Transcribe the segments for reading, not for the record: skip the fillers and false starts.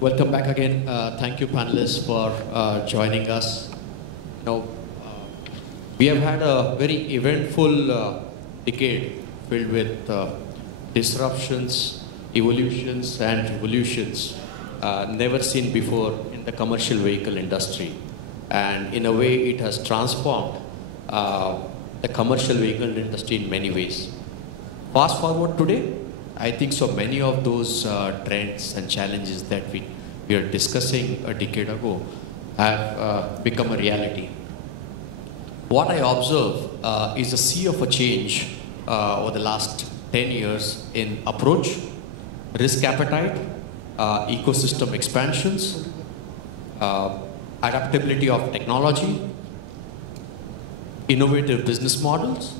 Welcome back again. Thank you, panelists, for joining us. Now, we have had a very eventful decade filled with disruptions, evolutions, and revolutions never seen before in the commercial vehicle industry. And in a way, it has transformed the commercial vehicle industry in many ways. Fast forward today, I think so many of those trends and challenges that we were discussing a decade ago have become a reality. What I observe is a sea of a change over the last 10 years in approach, risk appetite, ecosystem expansions, adaptability of technology, innovative business models,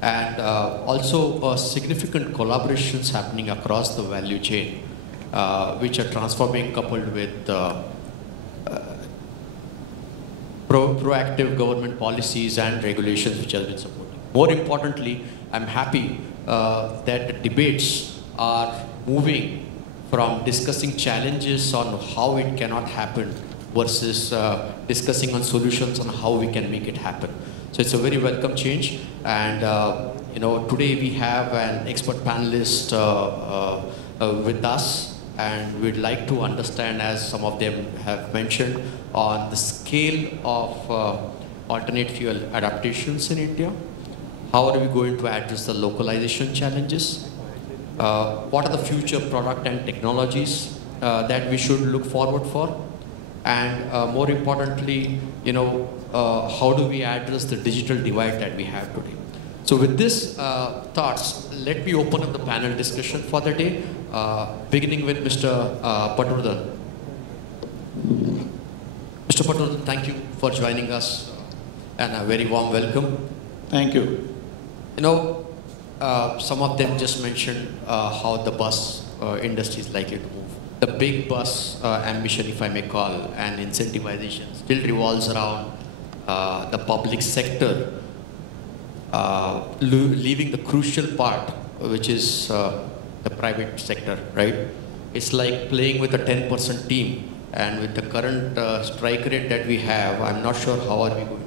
and also significant collaborations happening across the value chain, which are transforming coupled with proactive government policies and regulations which have been supporting. More importantly, I'm happy that the debates are moving from discussing challenges on how it cannot happen versus discussing on solutions on how we can make it happen. So it's a very welcome change, and today we have an expert panelist with us, and we'd like to understand, as some of them have mentioned, on the scale of alternate fuel adaptations in India. How are we going to address the localization challenges? What are the future product and technologies that we should look forward for? And more importantly, how do we address the digital divide that we have today? So with this thoughts, let me open up the panel discussion for the day, beginning with Mr. Patwardhan. Mr. Patwardhan, thank you for joining us, and a very warm welcome. Thank you. Some of them just mentioned how the bus industry is likely to move. The big bus ambition, if I may call, and incentivization still revolves around the public sector, leaving the crucial part, which is the private sector, right? It's like playing with a 10% team, and with the current strike rate that we have, I'm not sure how are we going to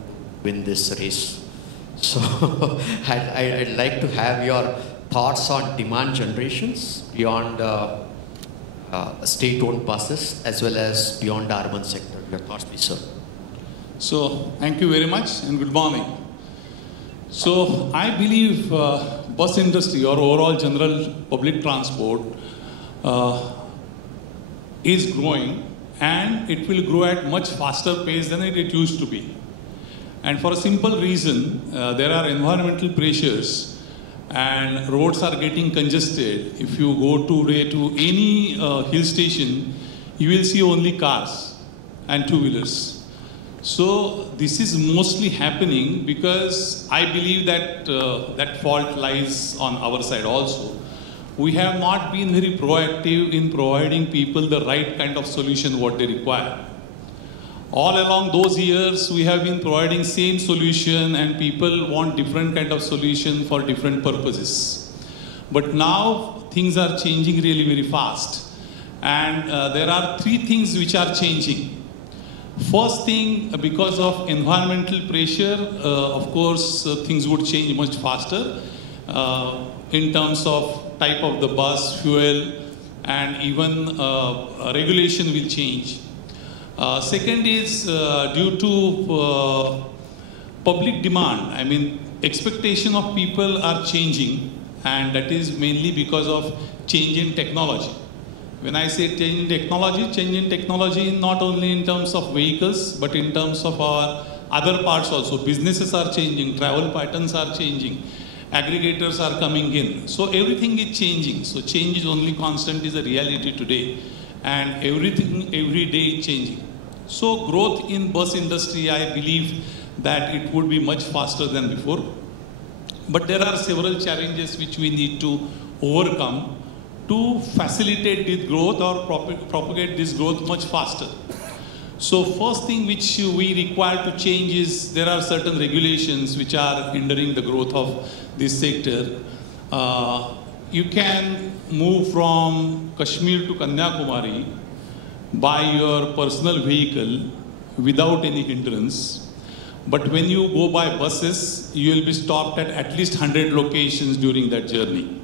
win this race. So I'd like to have your thoughts on demand generations beyond state-owned buses as well as beyond the urban sector. Your thoughts, please, sir. So, thank you very much and good morning. So, I believe bus industry or overall general public transport is growing, and it will grow at much faster pace than it used to be. And for a simple reason, there are environmental pressures and roads are getting congested. If you go today to any hill station, you will see only cars and two-wheelers. So this is mostly happening because I believe that that fault lies on our side also. We have not been very proactive in providing people the right kind of solution what they require. All along those years, we have been providing same solution, and people want different kind of solution for different purposes. But now things are changing really very fast, and there are three things which are changing. First thing, because of environmental pressure, of course, things would change much faster in terms of type of the bus, fuel, and even regulation will change. Second is due to public demand. I mean, expectation of people are changing, and that is mainly because of change in technology. When I say change in technology not only in terms of vehicles, but in terms of our other parts also. Businesses are changing, travel patterns are changing, aggregators are coming in. So everything is changing. So change is only constant is a reality today, and everything every day is changing. So growth in bus industry, I believe that it would be much faster than before. But there are several challenges which we need to overcome to facilitate this growth or propagate this growth much faster. So first thing which we require to change is there are certain regulations which are hindering the growth of this sector. You can move from Kashmir to Kanyakumari by your personal vehicle without any hindrance. But when you go by buses, you will be stopped at least 100 locations during that journey.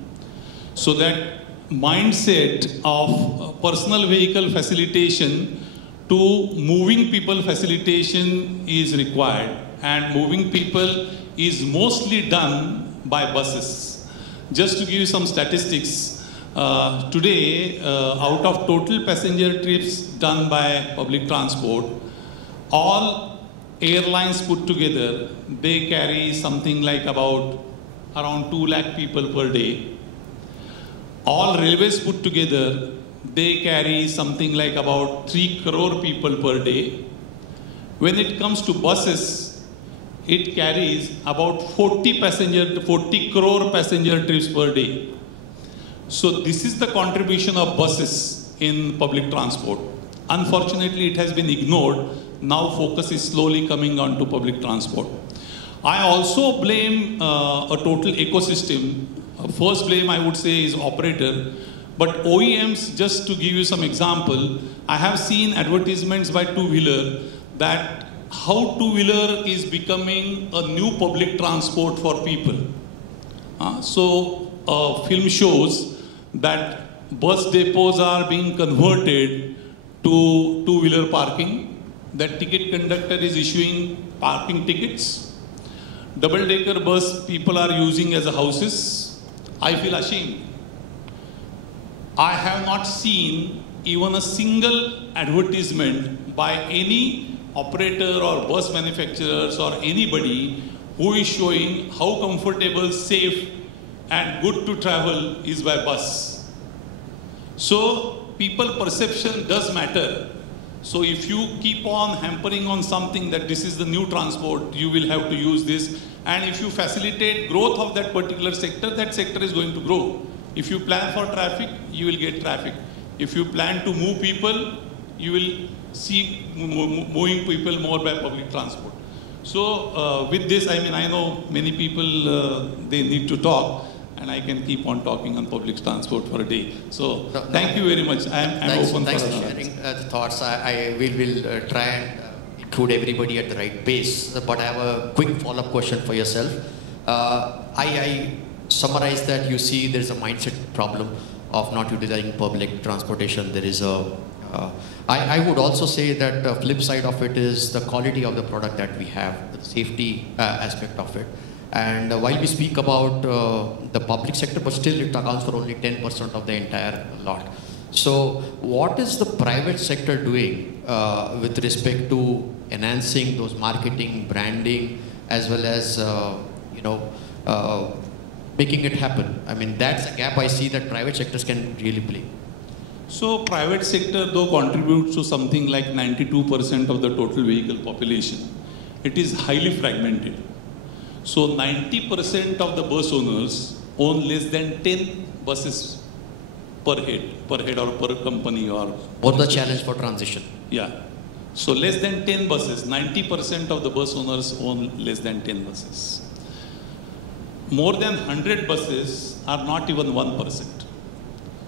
So that mindset of personal vehicle facilitation to moving people facilitation is required, and moving people is mostly done by buses. Just to give you some statistics, today out of total passenger trips done by public transport, all airlines put together, they carry something like around 2 lakh people per day. All railways put together, they carry something like about 3 crore people per day. When it comes to buses, it carries about 40 crore passenger trips per day. So this is the contribution of buses in public transport. Unfortunately, it has been ignored. Now focus is slowly coming on to public transport. I also blame a total ecosystem. First blame I would say is operator, but OEMs, just to give you some example, I have seen advertisements by two-wheeler that how two-wheeler is becoming a new public transport for people. So film shows that bus depots are being converted to two-wheeler parking. That ticket conductor is issuing parking tickets. Double-decker bus people are using as a houses. I feel ashamed. I have not seen even a single advertisement by any operator or bus manufacturers or anybody who is showing how comfortable, safe and good to travel is by bus. So people perception does matter. So if you keep on hampering on something that this is the new transport, you will have to use this. And if you facilitate growth of that particular sector, that sector is going to grow. If you plan for traffic, you will get traffic. If you plan to move people, you will see moving people more by public transport. So with this, I mean, I know many people, they need to talk. And I can keep on talking on public transport for a day. So thank you very much. I'm open thanks for sharing the thoughts. I will try and include everybody at the right pace. But I have a quick follow-up question for yourself. I summarize that you see there is a mindset problem of not utilizing public transportation. There is a I would also say that the flip side of it is the quality of the product that we have, the safety aspect of it. And while we speak about the public sector, but still it accounts for only 10% of the entire lot. So what is the private sector doing with respect to enhancing those marketing, branding, as well as, making it happen? I mean, that's a gap I see that private sectors can really play. So private sector though contributes to something like 92% of the total vehicle population. It is highly fragmented. So 90% of the bus owners own less than 10 buses per head or per company or... What's the challenge for transition? Yeah. So less than 10 buses, 90% of the bus owners own less than 10 buses. More than 100 buses are not even 1%.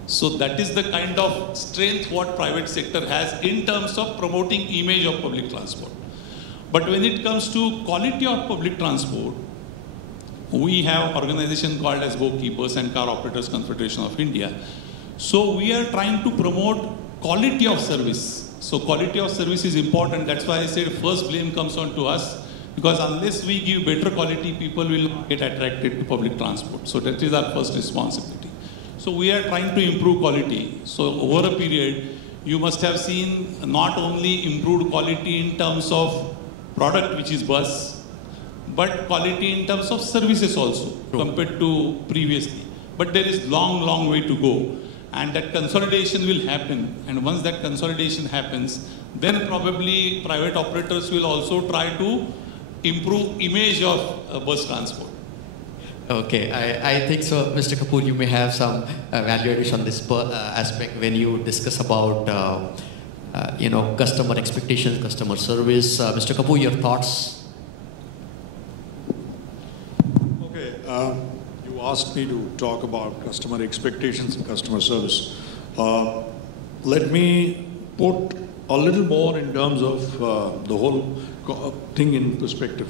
So that is the kind of strength what private sector has in terms of promoting image of public transport. But when it comes to quality of public transport, we have an organization called as BOCI, Bus and Car Operators Confederation of India. So we are trying to promote quality of service. So quality of service is important. That's why I said first blame comes on to us, because unless we give better quality, people will not get attracted to public transport. So that is our first responsibility. So we are trying to improve quality. So over a period, you must have seen not only improved quality in terms of product, which is bus, but quality in terms of services also compared to previously. But there is long way to go. And that consolidation will happen. And once that consolidation happens, then probably private operators will also try to improve image of bus transport. Okay, I think so, Mr. Kapoor, you may have some value addition on this aspect when you discuss about, customer expectations, customer service. Mr. Kapoor, your thoughts? Okay, you asked me to talk about customer expectations and customer service. Let me put a little more in terms of the whole thing in perspective.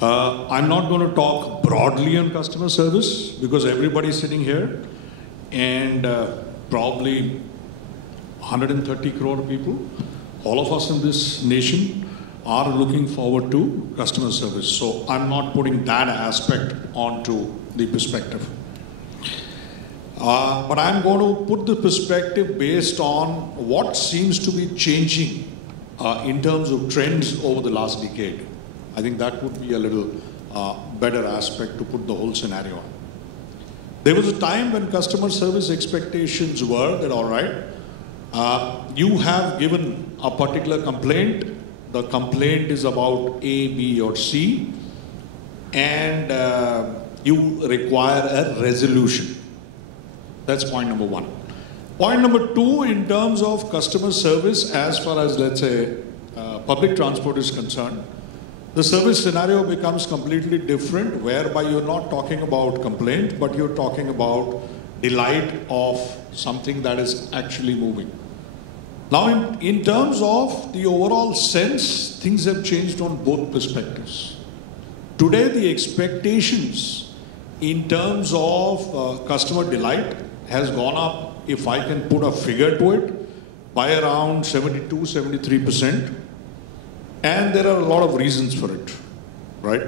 I'm not going to talk broadly on customer service because everybody's sitting here and probably 130 crore people, all of us in this nation are looking forward to customer service. So I'm not putting that aspect onto the perspective. But I'm going to put the perspective based on what seems to be changing in terms of trends over the last decade. I think that would be a little better aspect to put the whole scenario on. There was a time when customer service expectations were that, all right, you have given a particular complaint. The complaint is about A, B, or C, and you require a resolution. That's point number one. Point number two, in terms of customer service, as far as, let's say, public transport is concerned, the service scenario becomes completely different, whereby you're not talking about complaint, but you're talking about delight of something that is actually moving. Now, in terms of the overall sense, things have changed on both perspectives. Today, the expectations in terms of customer delight has gone up, if I can put a figure to it, by around 72–73%. And there are a lot of reasons for it, right?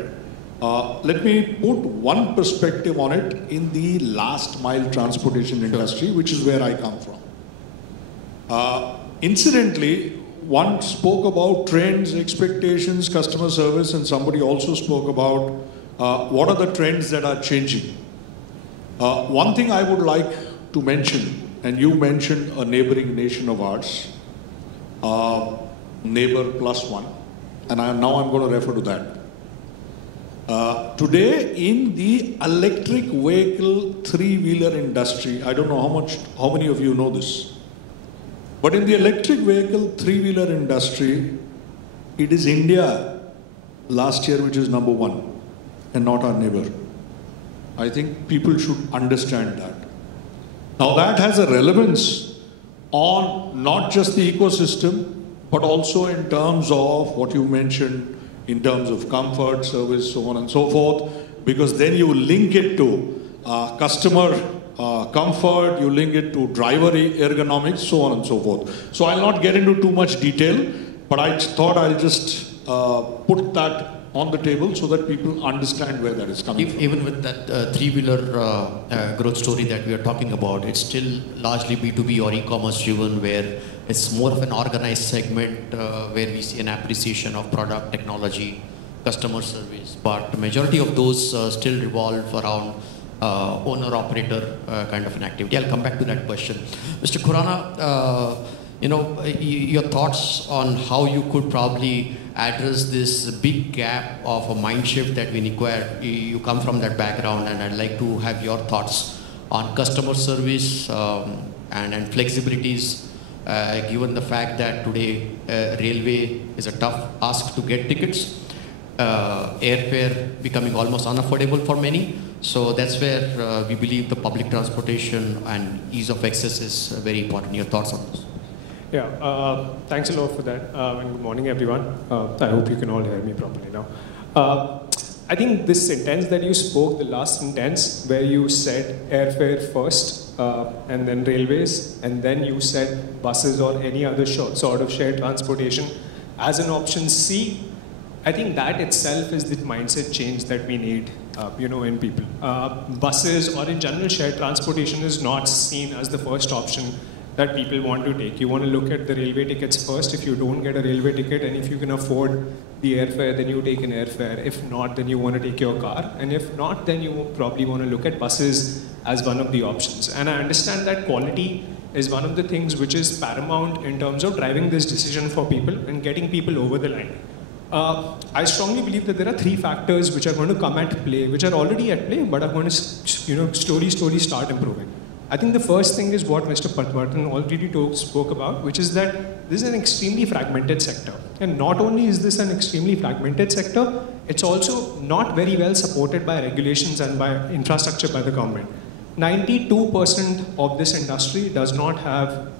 Let me put one perspective on it in the last mile transportation industry, which is where I come from. Incidentally, one spoke about trends, expectations, customer service, and somebody also spoke about what are the trends that are changing. One thing I would like to mention, and you mentioned a neighboring nation of ours, neighbor plus one, and now I'm going to refer to that. Today, in the electric vehicle three-wheeler industry, I don't know how many of you know this, but in the electric vehicle three-wheeler industry, it is India last year which is number one, and not our neighbor. I think people should understand that. Now that has a relevance on not just the ecosystem, but also in terms of what you mentioned, in terms of comfort, service, so on and so forth, because then you link it to customer comfort, you link it to driver ergonomics, so on and so forth. So I'll not get into too much detail, but I thought I'll just put that on the table so that people understand where that is coming from. Even with that three-wheeler growth story that we are talking about, it's still largely B2B or e-commerce driven, where it's more of an organized segment where we see an appreciation of product, technology, customer service. But the majority of those still revolve around owner-operator kind of an activity. I'll come back to that question. Mr. Khurana, your thoughts on how you could probably address this big gap of a mind shift that we require. You come from that background, and I'd like to have your thoughts on customer service and flexibilities, given the fact that today railway is a tough ask to get tickets, airfare becoming almost unaffordable for many. So that's where we believe the public transportation and ease of access is very important. Your thoughts on this? Yeah, thanks a lot for that, and good morning, everyone. I hope you can all hear me properly now. I think this sentence that you spoke, the last sentence, where you said airfare first, and then railways, and then you said buses or any other sort of shared transportation as an option C, I think that itself is the mindset change that we need, in people. Buses or in general shared transportation is not seen as the first option that people want to take. You want to look at the railway tickets first. If you don't get a railway ticket, and if you can afford the airfare, then you take an airfare. If not, then you want to take your car. And if not, then you probably want to look at buses as one of the options. And I understand that quality is one of the things which is paramount in terms of driving this decision for people and getting people over the line. I strongly believe that there are three factors which are going to come at play, which are already at play, but are going to, slowly start improving. I think the first thing is what Mr. Patwardhan already spoke about, which is that this is an extremely fragmented sector. And not only is this an extremely fragmented sector, it's also not very well supported by regulations and by infrastructure by the government. 92% of this industry does not have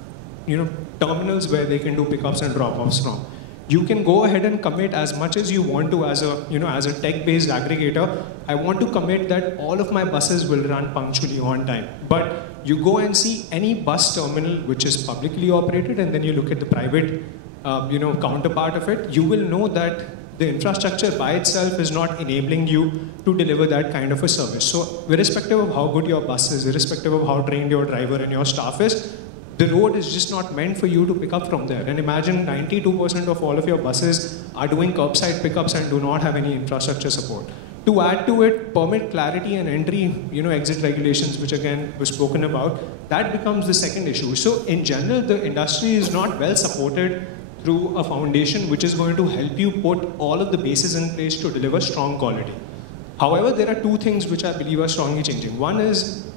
terminals where they can do pickups and drop-offs from. You can go ahead and commit as much as you want to as a tech-based aggregator. I want to commit that all of my buses will run punctually on time. But you go and see any bus terminal which is publicly operated, and then you look at the private, counterpart of it, you will know that the infrastructure by itself is not enabling you to deliver that kind of a service. So irrespective of how good your bus is, irrespective of how trained your driver and your staff is, the road is just not meant for you to pick up from there. And imagine 92% of all of your buses are doing curbside pickups and do not have any infrastructure support. To add to it, permit clarity and entry, exit regulations, which again was spoken about, that becomes the second issue. So in general, the industry is not well supported through a foundation which is going to help you put all of the bases in place to deliver strong quality. However, there are two things which I believe are strongly changing. One is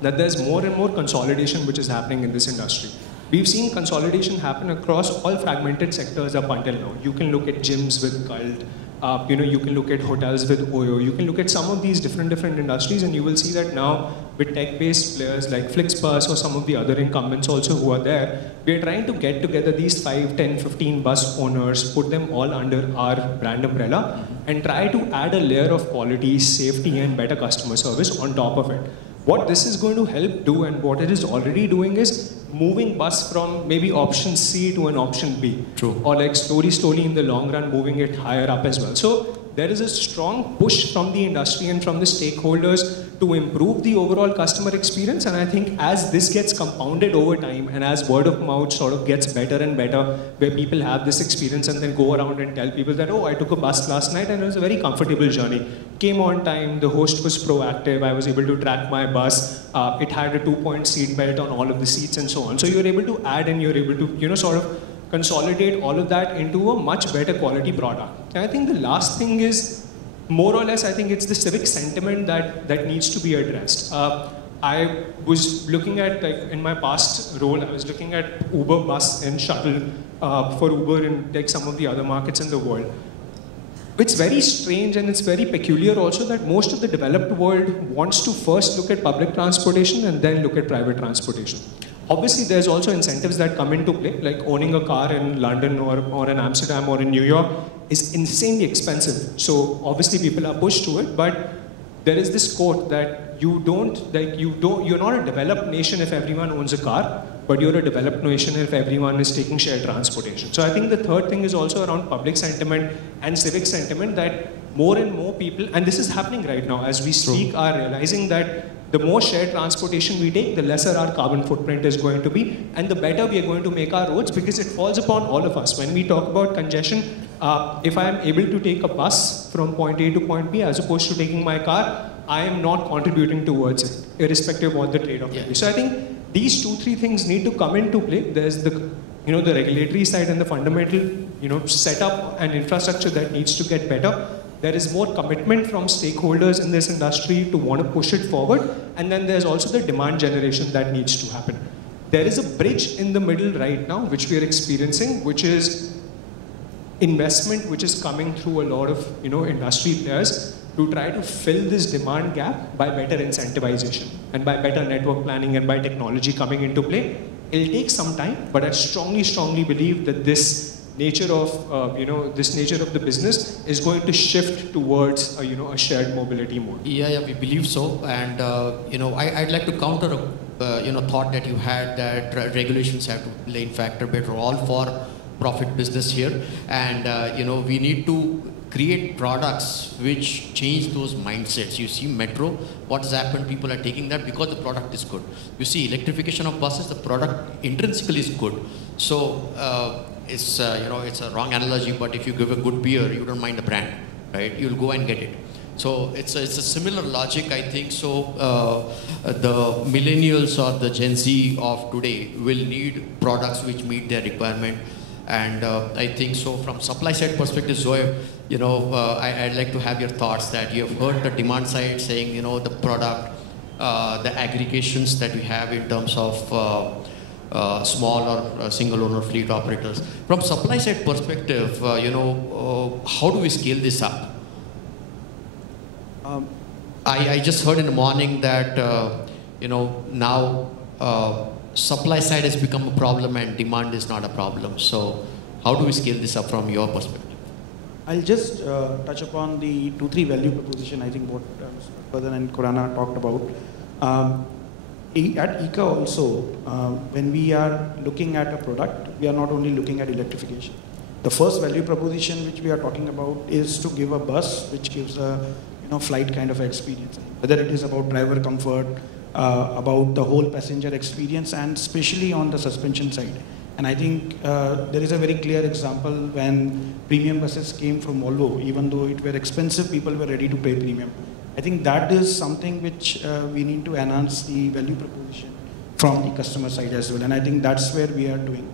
that there's more and more consolidation which is happening in this industry. We've seen consolidation happen across all fragmented sectors up until now. You can look at gyms with Cult, you can look at hotels with Oyo, you can look at some of these different industries, and you will see that now with tech-based players like Flixbus or some of the other incumbents also who are there, we are trying to get together these 5, 10, 15 bus owners, put them all under our brand umbrella, and try to add a layer of quality, safety, and better customer service on top of it. What this is going to help do, and what it is already doing, is moving bus from maybe option C to an option B. True. Or like slowly in the long run moving it higher up as well. So there is a strong push from the industry and from the stakeholders to improve the overall customer experience. And I think as this gets compounded over time and as word of mouth sort of gets better and better, where people have this experience and then go around and tell people that, oh, I took a bus last night and it was a very comfortable journey. Came on time, the host was proactive, I was able to track my bus, it had a 2-point seat belt on all of the seats and so on. So you're able to add and you're able to, sort of consolidate all of that into a much better quality product. And I think the last thing is, more or less, I think it's the civic sentiment that needs to be addressed. I was looking at, like in my past role, I was looking at Uber bus and shuttle for Uber in like some of the other markets in the world. It's very strange and it's very peculiar also that most of the developed world wants to first look at public transportation and then look at private transportation. Obviously, there's also incentives that come into play, like owning a car in London or in Amsterdam or in New York is insanely expensive. So obviously people are pushed to it, but there is this quote that you're not a developed nation if everyone owns a car, but you're a developed nation if everyone is taking shared transportation. So I think the third thing is also around public sentiment and civic sentiment, that more and more people, and this is happening right now as we speak, are realizing that the more shared transportation we take, the lesser our carbon footprint is going to be, and the better we are going to make our roads, because it falls upon all of us. When we talk about congestion, if I am able to take a bus from point A to point B as opposed to taking my car, I am not contributing towards it, irrespective of what the trade-off may be. So I think these 2-3 things need to come into play. There's the the regulatory side and the fundamental setup and infrastructure that needs to get better. There is more commitment from stakeholders in this industry to want to push it forward. And then there's also the demand generation that needs to happen. There is a bridge in the middle right now, which we are experiencing, which is investment, which is coming through a lot of industry players to try to fill this demand gap by better incentivization and by better network planning and by technology coming into play. It'll take some time, but I strongly believe that this nature of the business is going to shift towards a shared mobility mode. Yeah, we believe so. And I'd like to counter a thought that you had that regulations have to play in factor, but we're all for profit business here, and we need to create products which change those mindsets. You see metro, what has happened, people are taking that because the product is good. You see electrification of buses, the product intrinsically is good. So it's a wrong analogy, but if you give a good beer, you don't mind the brand, right? You'll go and get it. So it's a similar logic, I think. So the millennials or the Gen Z of today will need products which meet their requirement. And I think so from supply side perspective, Zoe, I'd like to have your thoughts that you have heard the demand side saying, the product, the aggregations that we have in terms of small or single owner fleet operators. From supply side perspective, how do we scale this up? I just heard in the morning that, now supply side has become a problem and demand is not a problem. So how do we scale this up from your perspective? I'll just touch upon the 2-3 value proposition, I think what Mr. Pradhan and Khurana talked about. At ICA also, when we are looking at a product, we are not only looking at electrification. The first value proposition which we are talking about is to give a bus which gives a flight kind of experience. Whether it is about driver comfort, about the whole passenger experience, and especially on the suspension side. And I think there is a very clear example when premium buses came from Volvo. Even though it were expensive, people were ready to pay premium. I think that is something which we need to enhance the value proposition from the customer side as well. And I think that's where we are doing.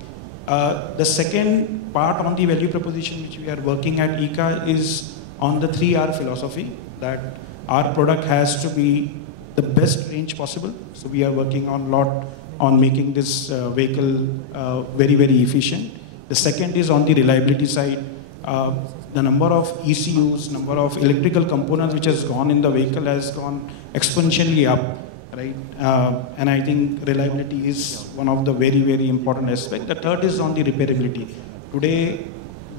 The second part on the value proposition which we are working at ICA is on the 3R philosophy, that our product has to be the best range possible. So we are working on a lot on making this vehicle very, very efficient. The second is on the reliability side. The number of ECUs, number of electrical components which has gone in the vehicle has gone exponentially up, right? And I think reliability is one of the very, very important aspects. The third is on the repairability. Today,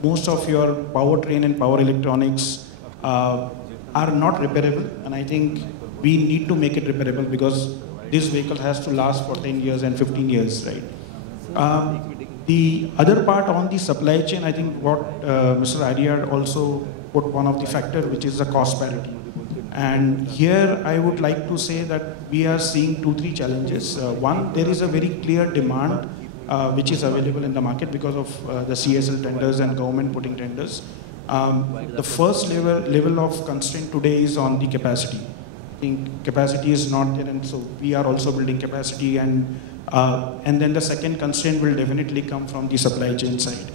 most of your powertrain and power electronics are not repairable, and I think we need to make it repairable because this vehicle has to last for 10 years and 15 years, right? The other part on the supply chain, I think what Mr. Ariyar also put one of the factors, which is the cost parity. And here I would like to say that we are seeing 2-3 challenges. One, there is a very clear demand which is available in the market because of the CSL tenders and government putting tenders. The first level of constraint today is on the capacity. I think capacity is not there, and so we are also building capacity, and then the second constraint will definitely come from the supply chain side.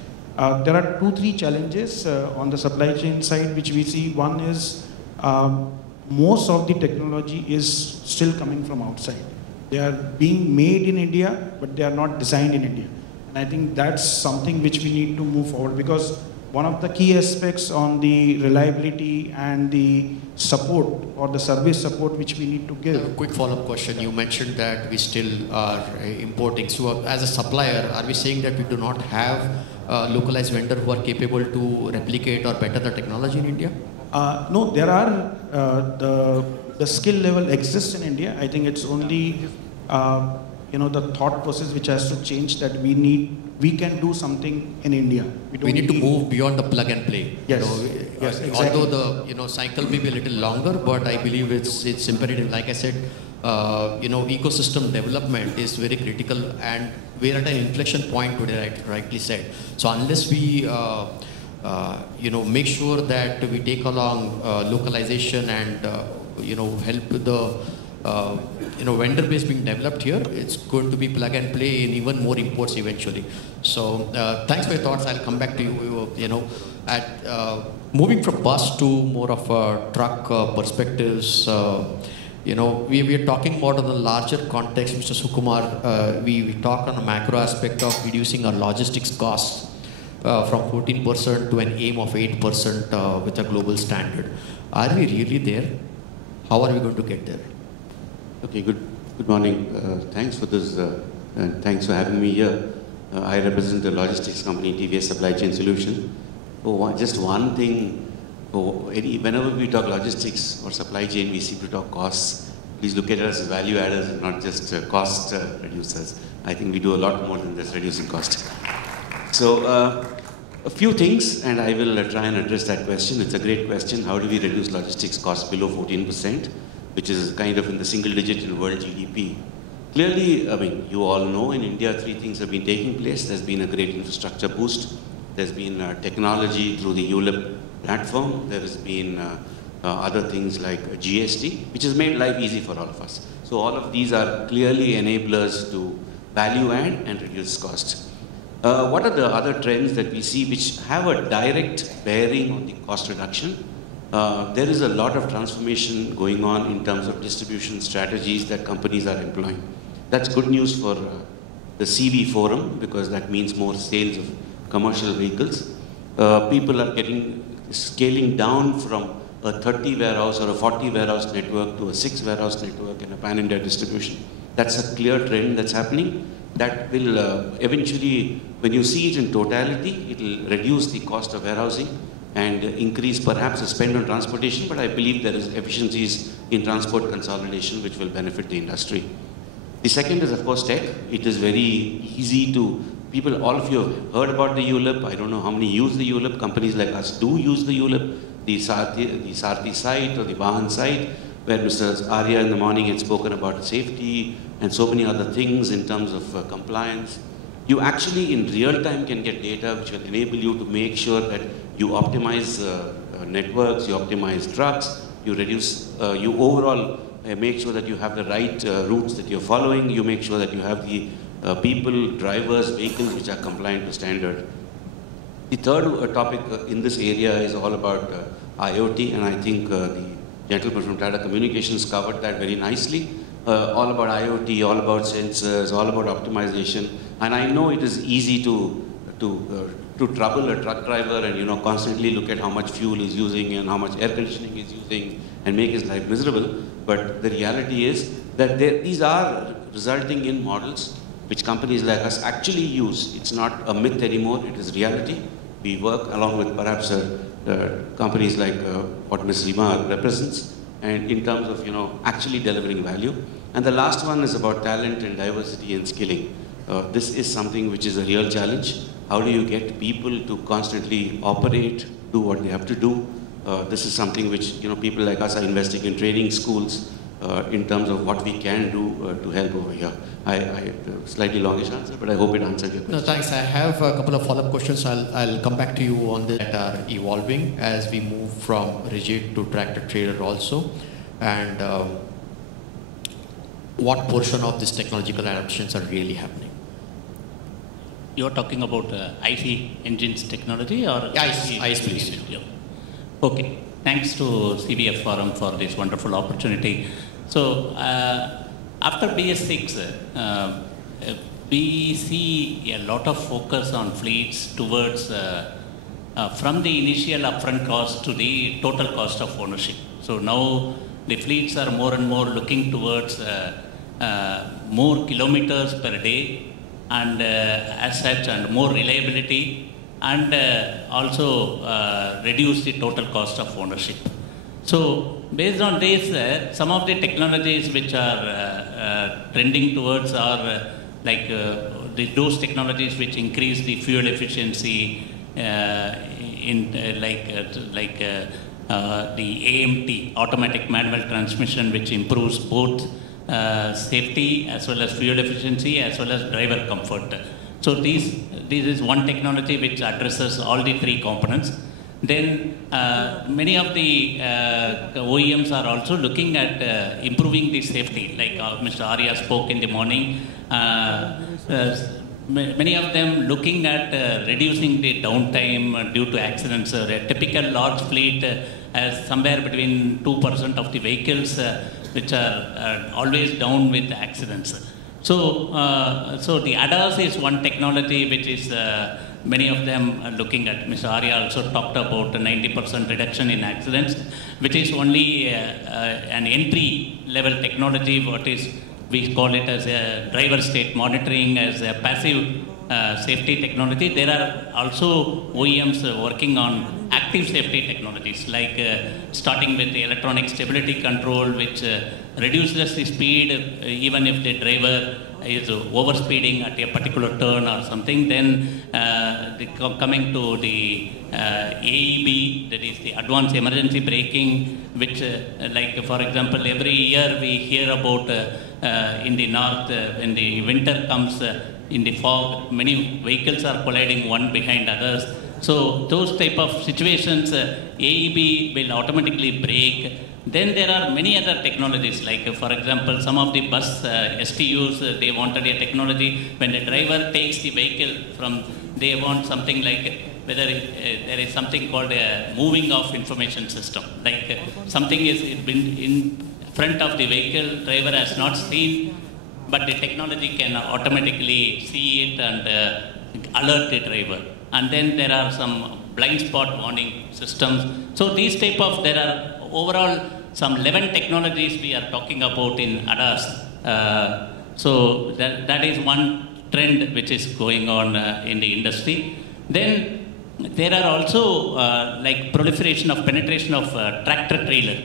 There are 2-3 challenges on the supply chain side which we see. One is most of the technology is still coming from outside. They are being made in India, but they are not designed in India. And I think that's something which we need to move forward, because one of the key aspects on the reliability and the support or the service support which we need to give. A quick follow-up question. You mentioned that we still are importing. So as a supplier, are we saying that we do not have localized vendor who are capable to replicate or better the technology in India? No, there are, the skill level exists in India. I think it's only, the thought process which has to change, that we can do something in India. We need to move beyond the plug and play. Yes, yes, exactly. Although the cycle may be a little longer, but I believe it's imperative. Like I said, ecosystem development is very critical, and we're at an inflection point today, rightly said. So unless we make sure that we take along localization and help the vendor base being developed here, it's going to be plug and play in even more imports eventually. So thanks for your thoughts. I'll come back to you. Moving from bus to more of truck perspectives. We are talking about the larger context, Mr. Sukumar. We talked on a macro aspect of reducing our logistics costs from 14% to an aim of 8% with a global standard. Are we really there? How are we going to get there? Okay, good morning. Thanks for this, and thanks for having me here. I represent the logistics company, TVS Supply Chain Solution. Just one thing, whenever we talk logistics or supply chain, we seem to talk costs. Please look at us as value adders and not just cost reducers. I think we do a lot more than just reducing cost. So, a few things, and I will try and address that question. It's a great question. How do we reduce logistics costs below 14%? Which is kind of in the single digit in world GDP. Clearly, you all know in India, 3 things have been taking place. There's been a great infrastructure boost. There's been technology through the ULIP platform. There has been other things like GST, which has made life easy for all of us. So all of these are clearly enablers to value add and reduce cost. What are the other trends that we see which have a direct bearing on the cost reduction? There is a lot of transformation going on in terms of distribution strategies that companies are employing. That's good news for the CV forum, because that means more sales of commercial vehicles. People are scaling down from a 30 warehouse or a 40 warehouse network to a 6 warehouse network and a pan-India distribution. That's a clear trend that's happening. That will eventually, when you see it in totality, it will reduce the cost of warehousing and increase perhaps the spend on transportation, but I believe there is efficiencies in transport consolidation which will benefit the industry. The second is, of course, tech. It is very easy to, people, all of you have heard about the ULIP. I don't know how many use the ULIP. Companies like us do use the ULIP, the Sarthi site or the Vahan site, where Mr. Arya in the morning had spoken about safety and so many other things in terms of compliance. You actually in real time can get data which will enable you to make sure that you optimize networks, you optimize trucks, you reduce, you overall make sure that you have the right routes that you're following, you make sure that you have the people, drivers, vehicles which are compliant to standard. The third topic in this area is all about IoT, and I think the gentleman from Tata Communications covered that very nicely. All about IoT, all about sensors, all about optimization. And I know it is easy to trouble a truck driver and constantly look at how much fuel he's using and how much air conditioning he's using and make his life miserable. But the reality is that these are resulting in models which companies like us actually use. It's not a myth anymore, it is reality. We work along with perhaps companies like what Ms. Rima represents, and in terms of actually delivering value. And the last one is about talent and diversity and skilling. This is something which is a real challenge. How do you get people to constantly operate, do what they have to do? This is something which people like us are investing in training schools in terms of what we can do to help over here. I slightly longish answer, but I hope it answered your question. No, thanks. I have a couple of follow-up questions. I'll come back to you on that are evolving as we move from rigid to tractor-trailer also. And what portion of these technological adaptations are really happening? You're talking about IC engines technology or? ICE, please. Yeah. Okay. Thanks to CBF Forum for this wonderful opportunity. So, after BS6, we see a lot of focus on fleets towards from the initial upfront cost to the total cost of ownership. So now the fleets are more and more looking towards more kilometers per day and as such, and more reliability, and also reduce the total cost of ownership. So based on this, some of the technologies which are trending towards are like those technologies which increase the fuel efficiency in the AMT, automatic manual transmission, which improves both safety as well as fuel efficiency as well as driver comfort. So this is one technology which addresses all the three components. Then many of the OEMs are also looking at improving the safety, like Mr. Arya spoke in the morning. Many of them looking at reducing the downtime due to accidents. A typical large fleet has somewhere between 2% of the vehicles which are always down with accidents. So the ADAS is one technology which is many of them are looking at. Mr. Arya also talked about a 90% reduction in accidents, which is only an entry level technology. What is, we call it as a driver state monitoring, as a passive safety technology. There are also OEMs working on active safety technologies, like starting with the electronic stability control, which reduces the speed even if the driver is overspeeding at a particular turn or something. Then coming to the AEB, that is the advanced emergency braking, which like for example, every year we hear about in the north, when the winter comes, in the fog, many vehicles are colliding one behind others. So those type of situations, AEB will automatically brake. Then there are many other technologies, like for example, some of the bus STUs, they wanted a technology when the driver takes the vehicle from, they want something like whether there is something called a moving off information system. Like something is in front of the vehicle, driver has not seen, but the technology can automatically see it and alert the driver. And then there are some blind spot warning systems. So these type of, there are overall some 11 technologies we are talking about in ADAS. So that is one trend which is going on in the industry. Then there are also like proliferation of penetration of tractor trailer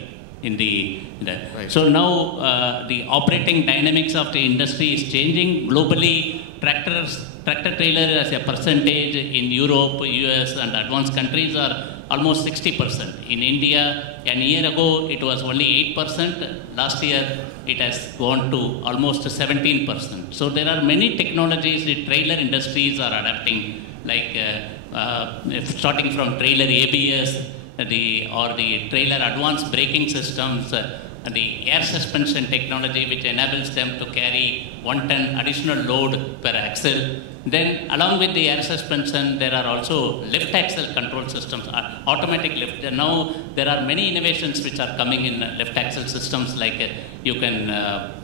in the Right. So now the operating dynamics of the industry is changing globally. Tractor trailer as a percentage in Europe, US and advanced countries are almost 60%. In India, a year ago it was only 8%. Last year it has gone to almost 17%. So there are many technologies the trailer industries are adapting, like starting from trailer ABS, or the trailer advanced braking systems, the air suspension technology which enables them to carry 1 ton additional load per axle. Then along with the air suspension, there are also lift axle control systems, automatic lift. Now there are many innovations which are coming in lift axle systems, like you can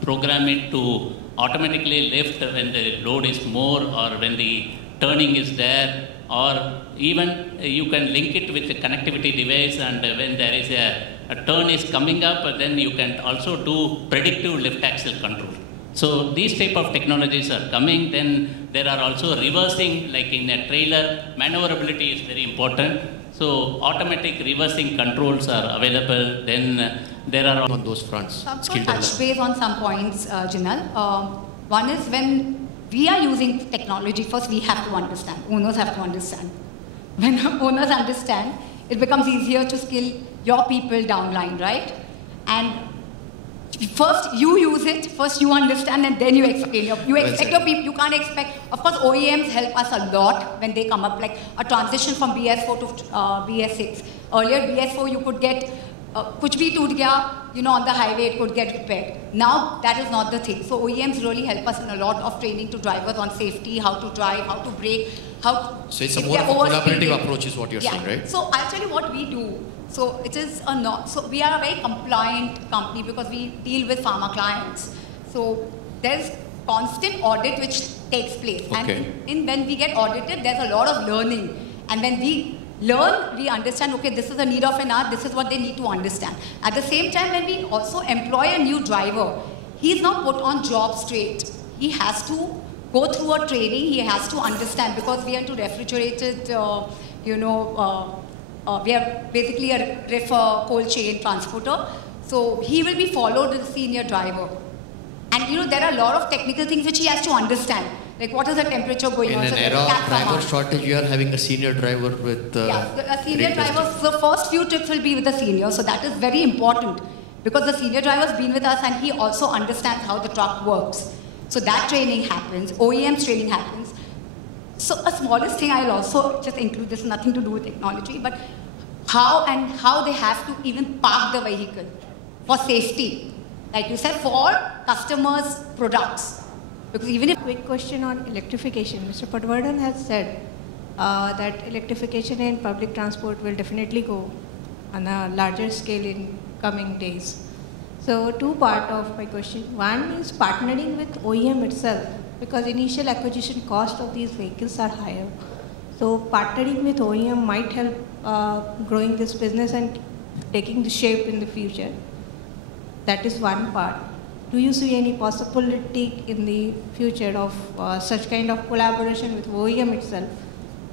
program it to automatically lift when the load is more or when the turning is there, or even you can link it with a connectivity device, and when there is a turn is coming up, then you can also do predictive lift axle control. So these type of technologies are coming. Then there are also reversing, like in a trailer, maneuverability is very important. So automatic reversing controls are available. Then there are on those fronts. So I'm Skill going to touch development. base on some points, Jinal. One is when we are using technology, first we have to understand. Owners have to understand. When owners understand, it becomes easier to skill your people downline, right? And first you use it, first you understand, and then you explain. You expect your people, you can't expect, of course OEMs help us a lot when they come up, like a transition from BS4 to BS6. Earlier BS4 you could get, kuch bhi toot gaya, on the highway it could get repaired. Now that is not the thing. So OEMs really help us in a lot of training to drivers on safety, how to drive, how to brake, So it's a more of a collaborative approach is what you're saying, right? So I'll tell you what we do. So it is so we are a very compliant company because we deal with pharma clients. So there's constant audit which takes place. Okay. And when we get audited, there's a lot of learning. And when we learn, we understand, okay, this is the need of an hour, this is what they need to understand. At the same time, when we also employ a new driver, he's not put on job straight. He has to go through a training, he has to understand, because we are into refrigerated, we are basically a cold chain transporter. So he will be followed as a senior driver. And there are a lot of technical things which he has to understand. Like what is the temperature going on? In an era of driver shortage, you are having a senior driver with... a senior driver, the first few trips will be with the senior. So that is very important. Because the senior driver has been with us and he also understands how the truck works. So that training happens, OEM's training happens. So a smallest thing I'll also just include, this nothing to do with technology, but how they have to even park the vehicle for safety. Like you said, for customers' products. Because even if... Quick question on electrification. Mr. Patwardhan has said that electrification in public transport will definitely go on a larger scale in coming days. So two parts of my question. One is partnering with OEM itself, because initial acquisition cost of these vehicles are higher. So partnering with OEM might help growing this business and taking the shape in the future. That is one part. Do you see any possibility in the future of such kind of collaboration with OEM itself?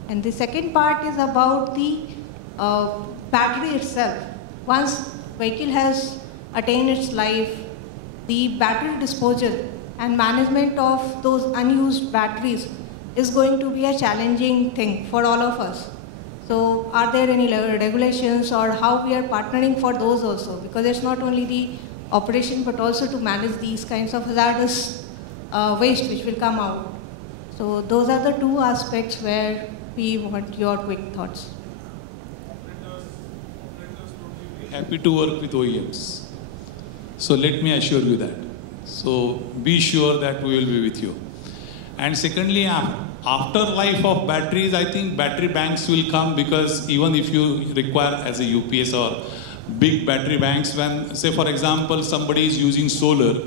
And the second part is about the battery itself. Once vehicle has attained its life, the battery disposal and management of those unused batteries is going to be a challenging thing for all of us. So are there any regulations or how we are partnering for those also? Because it's not only the operation but also to manage these kinds of hazardous waste which will come out. So those are the two aspects where we want your quick thoughts. Operators would be happy to work with OEMs. So let me assure you that. So be sure that we will be with you. And secondly, after life of batteries, I think battery banks will come, because even if you require as a UPS or big battery banks, when say for example somebody is using solar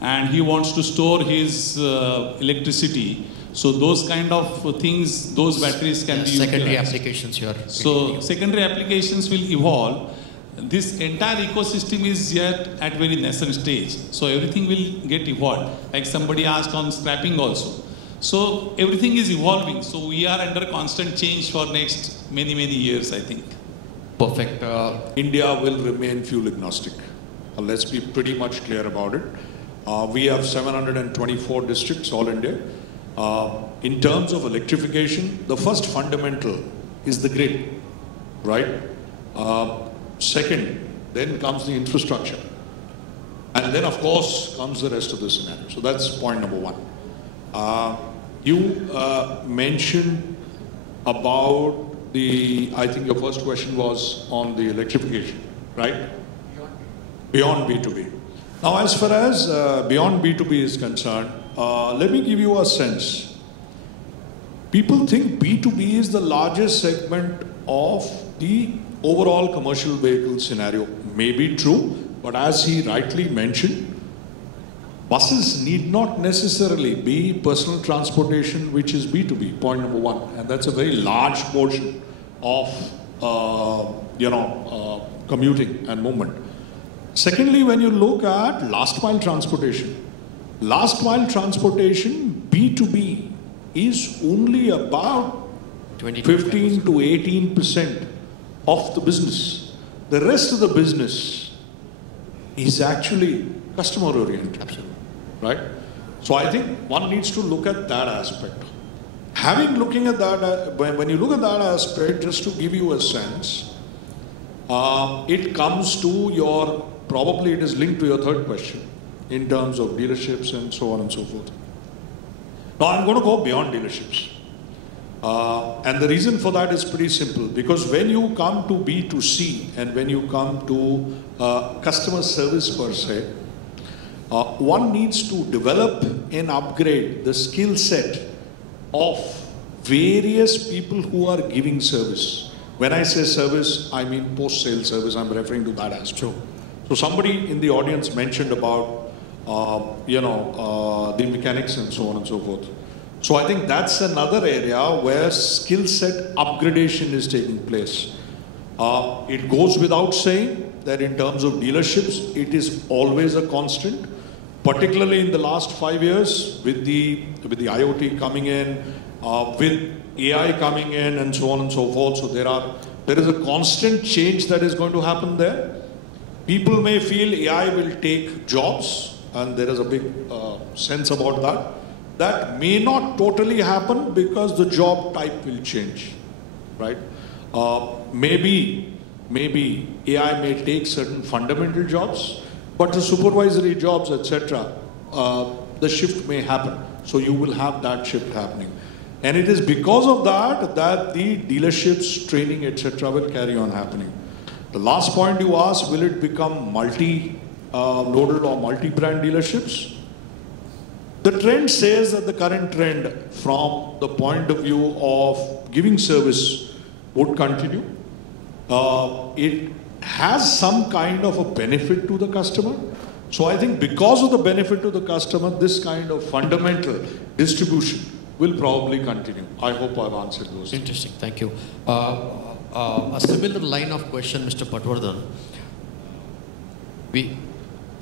and he wants to store his electricity, so those kind of things, those batteries can be secondary utilized. applications here. So secondary applications will evolve. this entire ecosystem is yet at very nascent stage. So everything will get evolved. Like somebody asked on scrapping also. So everything is evolving. So we are under constant change for next many years, I think. Perfect. India will remain fuel agnostic. Let's be pretty much clear about it. We have 724 districts, all India. In terms of electrification, the first fundamental is the grid, right? Second, then comes the infrastructure. And then, of course, comes the rest of the scenario. So that's point number one. You mentioned about I think your first question was on the electrification, right? Beyond B2B. Now, as far as beyond B2B is concerned, let me give you a sense. People think B2B is the largest segment of the overall commercial vehicle scenario. May be true, but as he rightly mentioned, buses need not necessarily be personal transportation, which is B2B, point number one. And that's a very large portion of, commuting and movement. Secondly, when you look at last mile transportation, B2B is only about 15 to 18% of the business. The rest of the business is actually customer oriented. Absolutely. Right? So I think one needs to look at that aspect. Looking at that, when you look at that aspect, just to give you a sense, it comes to probably it is linked to your third question in terms of dealerships and so on and so forth. Now I'm going to go beyond dealerships. And the reason for that is pretty simple, because when you come to B2C and when you come to customer service per se, one needs to develop and upgrade the skill set of various people who are giving service. When I say service, I mean post-sale service. I'm referring to that aspect. Sure. So somebody in the audience mentioned about, the mechanics and so on and so forth. So I think that's another area where skill set upgradation is taking place. It goes without saying that in terms of dealerships, it is always a constant, particularly in the last 5 years with the IoT coming in, with AI coming in and so on and so forth. So there is a constant change that is going to happen there. People may feel AI will take jobs, and there is a big sense about that. That may not totally happen because the job type will change, right? Maybe AI may take certain fundamental jobs, but the supervisory jobs, etc., the shift may happen. So you will have that shift happening. And it is because of that the dealerships, training, etc. will carry on happening. The last point you asked, will it become multi-nodal or multi-brand dealerships? The trend says that the current trend from the point of view of giving service would continue. It has some kind of a benefit to the customer. So I think because of the benefit to the customer, this kind of fundamental distribution will probably continue. I hope I've answered those. Interesting, thank you. A similar line of question, Mr. Patwardhan.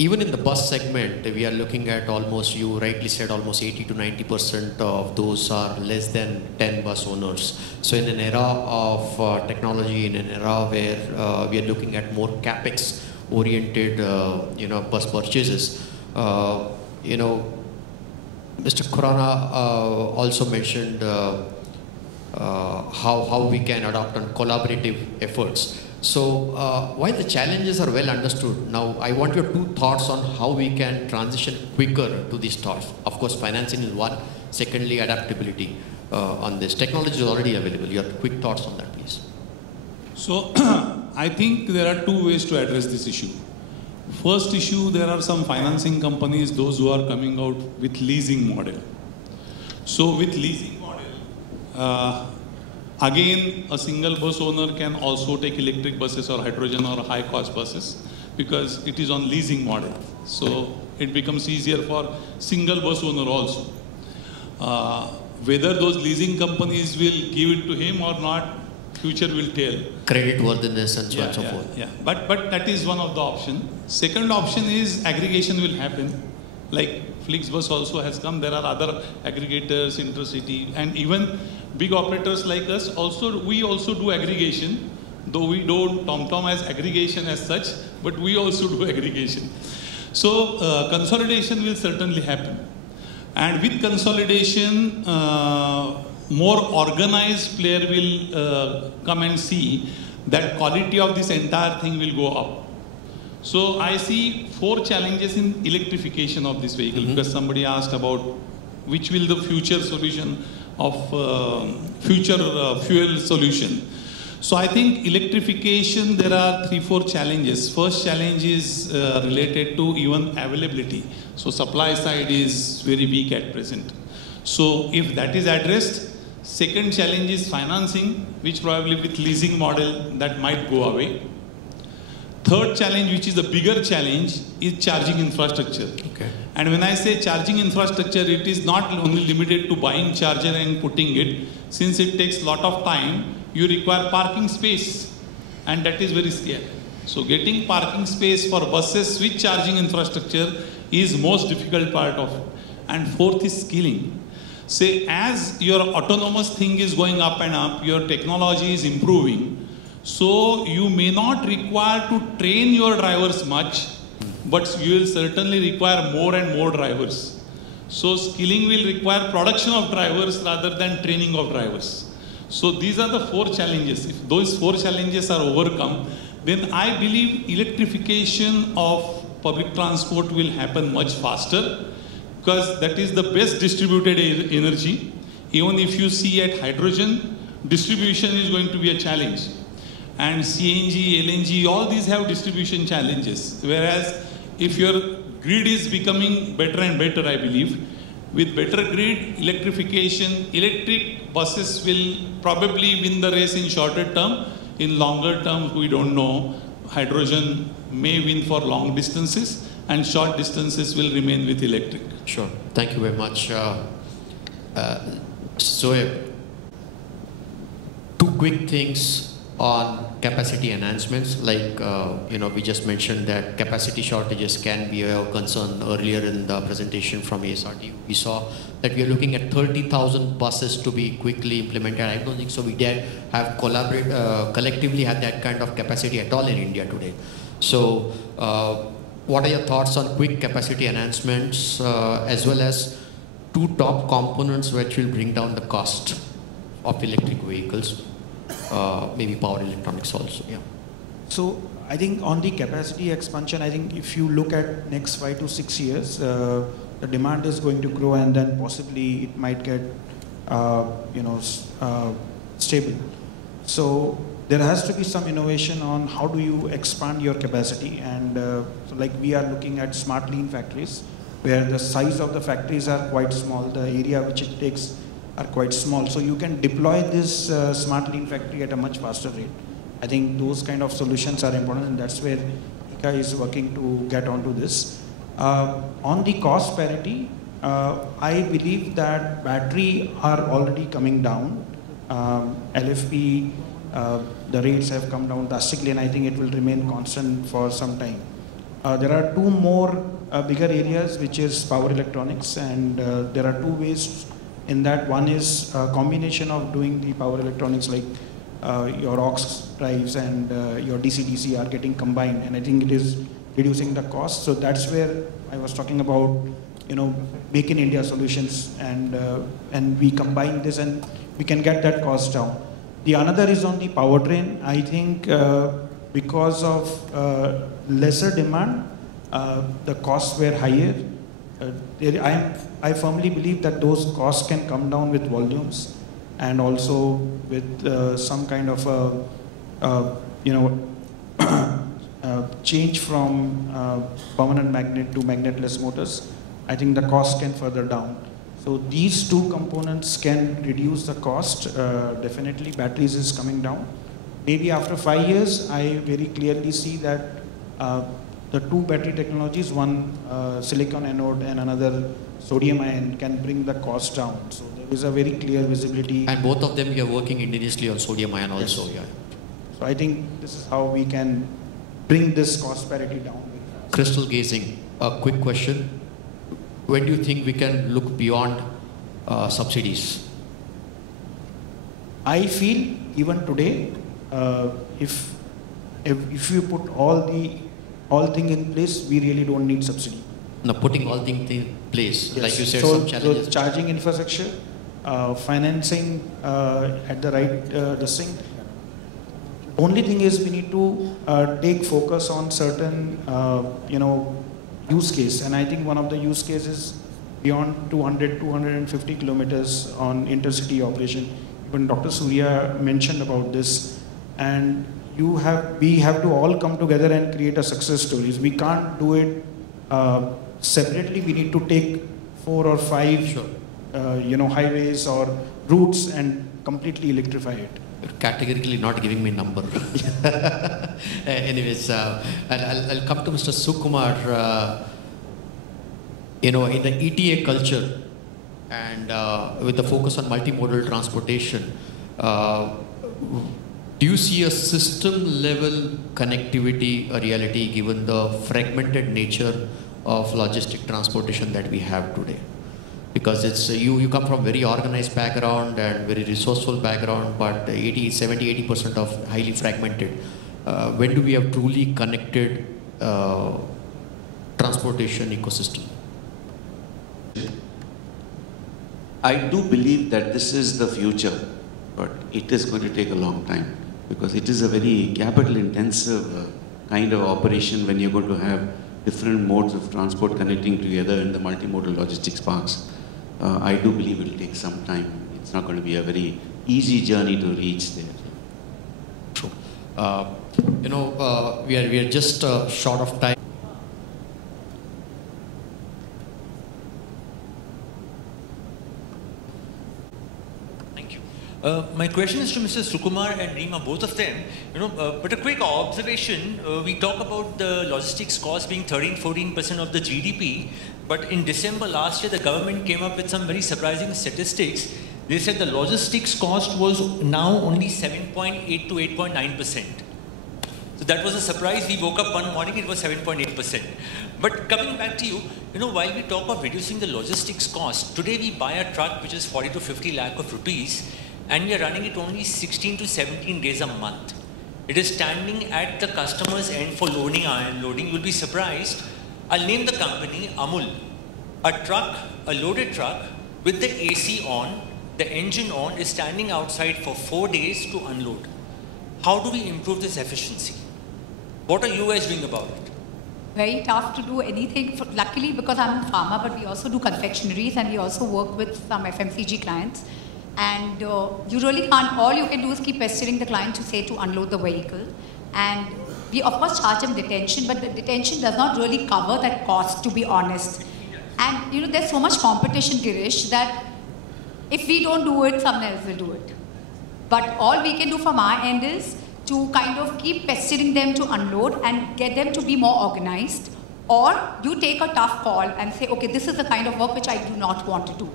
Even in the bus segment, we are looking at almost, you rightly said, almost 80 to 90% of those are less than 10 bus owners. So in an era of technology, in an era where we are looking at more capex oriented, bus purchases, Mr. Khurana also mentioned how we can adopt on collaborative efforts. So while the challenges are well understood, now I want your two thoughts on how we can transition quicker to these thoughts. Of course, financing is one. Secondly, adaptability on this. Technology is already available. Your quick thoughts on that, please. So I think there are two ways to address this issue. First issue, there are some financing companies, those who are coming out with leasing model. So with leasing model, again, a single bus owner can also take electric buses or hydrogen or high cost buses because it is on leasing model. So it becomes easier for single bus owner also. Whether those leasing companies will give it to him or not, future will tell. Credit worthiness and so on and so forth. Yeah, but that is one of the options. Second option is aggregation will happen. Like Flixbus also has come. There are other aggregators, Intercity, and even big operators like us. We also do aggregation, though we don't TomTom as aggregation as such, but we also do aggregation. So consolidation will certainly happen, and with consolidation, more organized player will come and see that quality of this entire thing will go up. So I see 4 challenges in electrification of this vehicle, because somebody asked about which will the future solution of future fuel solution. So I think electrification, there are 3-4 challenges. First challenge is related to even availability. So supply side is very weak at present. So if that is addressed, second challenge is financing, which probably with leasing model that might go away. Third challenge, which is the bigger challenge, is charging infrastructure. Okay. And when I say charging infrastructure, it is not only limited to buying charger and putting it. Since it takes a lot of time, you require parking space, and that is very scarce. So getting parking space for buses with charging infrastructure is most difficult part of it. And fourth is skilling. Say, as your autonomous thing is going up and up, your technology is improving, so you may not require to train your drivers much, but you will certainly require more and more drivers. So skilling will require production of drivers rather than training of drivers. So these are the 4 challenges. If those 4 challenges are overcome, then I believe electrification of public transport will happen much faster, because that is the best distributed energy. Even if you see at hydrogen, distribution is going to be a challenge. And CNG, LNG, all these have distribution challenges. Whereas if your grid is becoming better and better, I believe, with better grid, electrification, electric buses will probably win the race in shorter term. In longer term, we don't know. Hydrogen may win for long distances, and short distances will remain with electric. Sure. Thank you very much. Zoeb, 2 quick things on capacity enhancements. Like, we just mentioned that capacity shortages can be a concern. Earlier in the presentation from ASRT, we saw that we are looking at 30,000 buses to be quickly implemented. I don't think so we dare have collectively had that kind of capacity at all in India today. So what are your thoughts on quick capacity enhancements, as well as 2 top components which will bring down the cost of electric vehicles? Maybe power electronics also, yeah. So I think on the capacity expansion, I think if you look at next 5 to 6 years, the demand is going to grow, and then possibly it might get, stable. So there has to be some innovation on how do you expand your capacity, and so like we are looking at smart lean factories, where the size of the factories are quite small, the area which it takes are quite small. So you can deploy this smart lean factory at a much faster rate. I think those kind of solutions are important, and that's where ICA is working to get onto this. On the cost parity, I believe that battery are already coming down. LFP, the rates have come down drastically, and I think it will remain constant for some time. There are 2 more bigger areas, which is power electronics, and there are 2 ways in that. One is a combination of doing the power electronics, like your aux drives and your DC-DC are getting combined, and I think it is reducing the cost. So that's where I was talking about, Make in India solutions, and we combine this and we can get that cost down. The another is on the powertrain. I think because of lesser demand, the costs were higher. I firmly believe that those costs can come down with volumes, and also with some kind of change from permanent magnet to magnetless motors. I think the cost can further down. So these 2 components can reduce the cost. Definitely batteries is coming down. Maybe after 5 years, I very clearly see that the 2 battery technologies, one silicon anode and another sodium ion, can bring the cost down. So there There's a very clear visibility. And both of them, we are working indigenously on sodium ion also. Yes. Yeah. So I think this is how we can bring this cost parity down. Crystal gazing, a quick question. When do you think we can look beyond subsidies? I feel even today, if you put all thing in place, we really don't need subsidy. No, putting all things in place, Yes. like you said, so, some challenges. So charging infrastructure, financing at the right this thing. Only thing is we need to take focus on certain use case, and I think one of the use cases beyond 250 kilometers on intercity operation. Even Dr. Surya mentioned about this, and we have to all come together and create a success stories. We can't do it separately. We need to take 4 or 5 highways or routes and completely electrify it. You're categorically not giving me number. Anyways, I'll come to Mr. Sukumar. In the ETA culture and with the focus on multimodal transportation, do you see a system level connectivity a reality given the fragmented nature of logistic transportation that we have today? Because it's you come from very organized background and very resourceful background, but 70-80% of highly fragmented. When do we have truly connected transportation ecosystem? I do believe that this is the future, but it is going to take a long time because it is a very capital intensive kind of operation when you're going to have different modes of transport connecting together in the multimodal logistics parks. I do believe it will take some time. It's not going to be a very easy journey to reach there. True. We are just short of time. My question is to Mr. Sukumar and Reema, both of them. But a quick observation, we talk about the logistics cost being 13-14% of the GDP, but in December last year, the government came up with some very surprising statistics. They said the logistics cost was now only 7.8 to 8.9%. So that was a surprise. We woke up one morning, it was 7.8%. But coming back to you, while we talk of reducing the logistics cost, today we buy a truck which is 40 to 50 lakh of rupees, and we are running it only 16 to 17 days a month. It is standing at the customer's end for loading and unloading. You'll be surprised. I'll name the company, Amul. A loaded truck with the AC on, the engine on, is standing outside for 4 days to unload. How do we improve this efficiency? What are you guys doing about it? Very tough to do anything. Luckily, because I'm in pharma, but we also do confectionaries and we also work with some FMCG clients. And you really can't, all you can do is keep pestering the client to say to unload the vehicle. And we of course charge them detention, but the detention does not really cover that cost, to be honest. And there's so much competition, Girish, that if we don't do it, someone else will do it. But all we can do from our end is to kind of keep pestering them to unload and get them to be more organized. Or you take a tough call and say, okay, this is the kind of work which I do not want to do.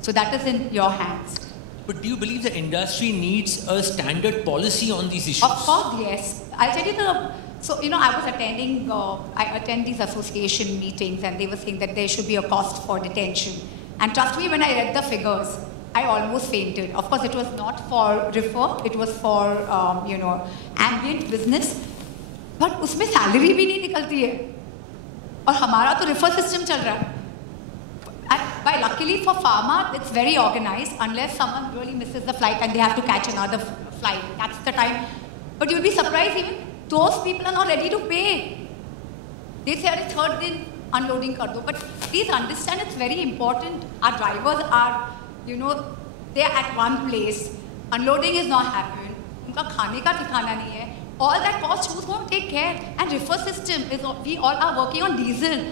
So that is in your hands. But do you believe the industry needs a standard policy on these issues? Of course, yes. I'll tell you I was attending, I attend these association meetings and they were saying that there should be a cost for detention. And trust me, when I read the figures, I almost fainted. Of course, it was not for refer, it was for, ambient business. But उसमें salary भी नहीं निकलती है. और हमारा तो refer system चल रहा है. But luckily for pharma, it's very organized unless someone really misses the flight and they have to catch another flight. That's the time. But you'll be surprised, even those people are not ready to pay. They say, third day unloading kar do. But please understand, it's very important. Our drivers are, they're at one place. Unloading is not happening. Unka khane ka ठिकाना नहीं है. All that cost, who's going to take care? And refer system is, we all are working on diesel.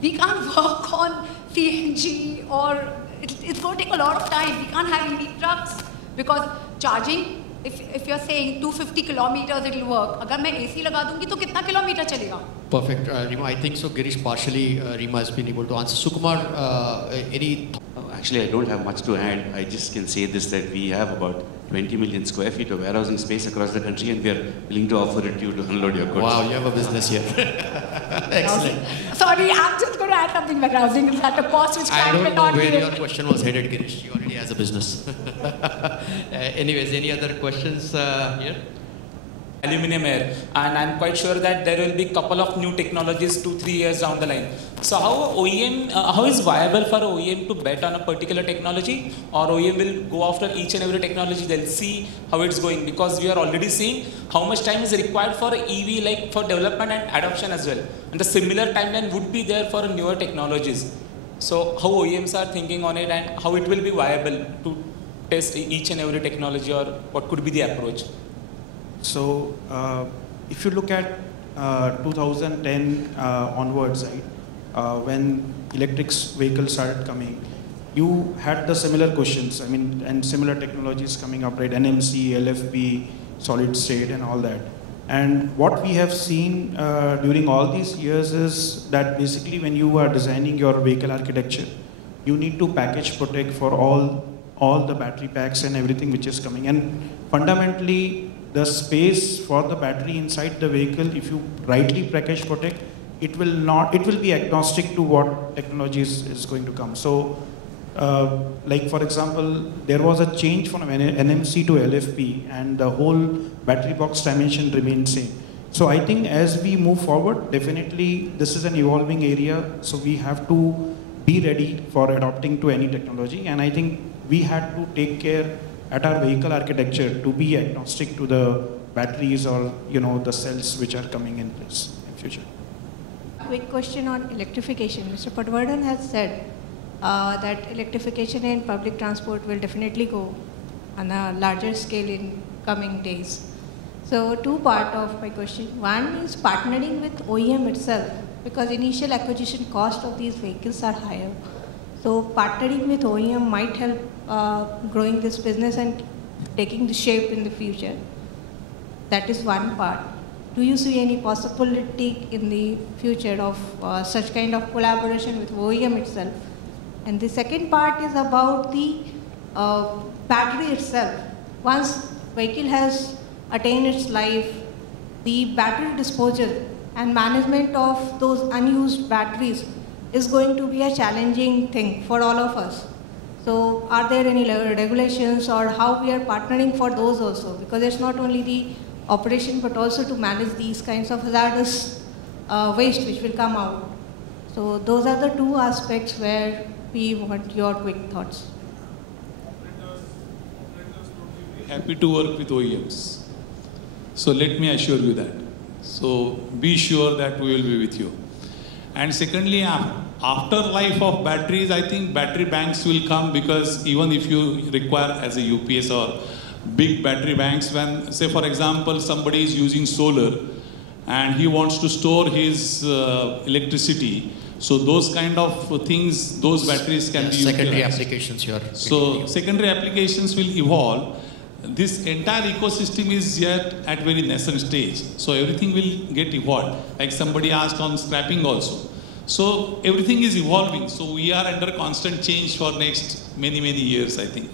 We can't work on CNG or it's going to take a lot of time. We can't have EV trucks because charging if you're saying 250 kilometers it will work, अगर मैं AC लगा दूँगी तो कितना kilometre चलेगा? Perfect, Rima. I think so. Girish, partially, Rima has been able to answer. Sukumar, any? Actually, I don't have much to add. I just can say this, that we have about 20 million square feet of warehousing space across the country, and we are willing to offer it to you to unload your goods. Wow, you have a business here. Excellent. Sorry, I'm just going to add something. Warehousing is at a cost which I client don't will know not where be your question was headed, Girish. You already has a business. Anyways, any other questions here? Aluminum air, and I'm quite sure that there will be a couple of new technologies 2-3 years down the line. So how is viable for OEM to bet on a particular technology, or OEM will go after each and every technology? They'll see how it's going, because we are already seeing how much time is required for EV, like for development and adoption as well. And the similar timeline would be there for newer technologies. So how OEMs are thinking on it, and how it will be viable to test each and every technology, or what could be the approach? So, if you look at 2010 onwards, right, when electric vehicles started coming, you had the similar questions. I mean, and similar technologies coming up, right? NMC, LFP, solid state, and all that. And what we have seen during all these years is that basically, when you are designing your vehicle architecture, you need to package protect for all the battery packs and everything which is coming. And fundamentally, the space for the battery inside the vehicle, if you rightly package protect, it will be agnostic to what technology is going to come. So, like for example, there was a change from NMC to LFP, and the whole battery box dimension remained same. So I think as we move forward, definitely this is an evolving area, so we have to be ready for adopting to any technology. And I think we had to take care at our vehicle architecture to be agnostic to the batteries or the cells which are coming in place in future. Quick question on electrification. Mr. Patwardhan has said that electrification in public transport will definitely go on a larger scale in coming days. So two parts of my question. One is partnering with OEM itself, because initial acquisition cost of these vehicles are higher. So partnering with OEM might help growing this business and taking the shape in the future. That is one part. Do you see any possibility in the future of such kind of collaboration with OEM itself? And the second part is about the battery itself. Once vehicle has attained its life, the battery disposal and management of those unused batteries is going to be a challenging thing for all of us. So are there any regulations, or how we are partnering for those also? Because it's not only the operation but also to manage these kinds of hazardous waste which will come out. So those are the two aspects where we want your quick thoughts. Happy to work with OEMs. So let me assure you that. So be sure that we will be with you. And secondly, after life of batteries, I think battery banks will come, because even if you require as a UPS or big battery banks, when say for example somebody is using solar and he wants to store his electricity, so those kind of things, those batteries can be secondary utilized. applications here. So secondary applications will evolve. This entire ecosystem is yet at very nascent stage. So everything will get evolved. Like somebody asked on scrapping also. So everything is evolving. So we are under constant change for next many years, I think.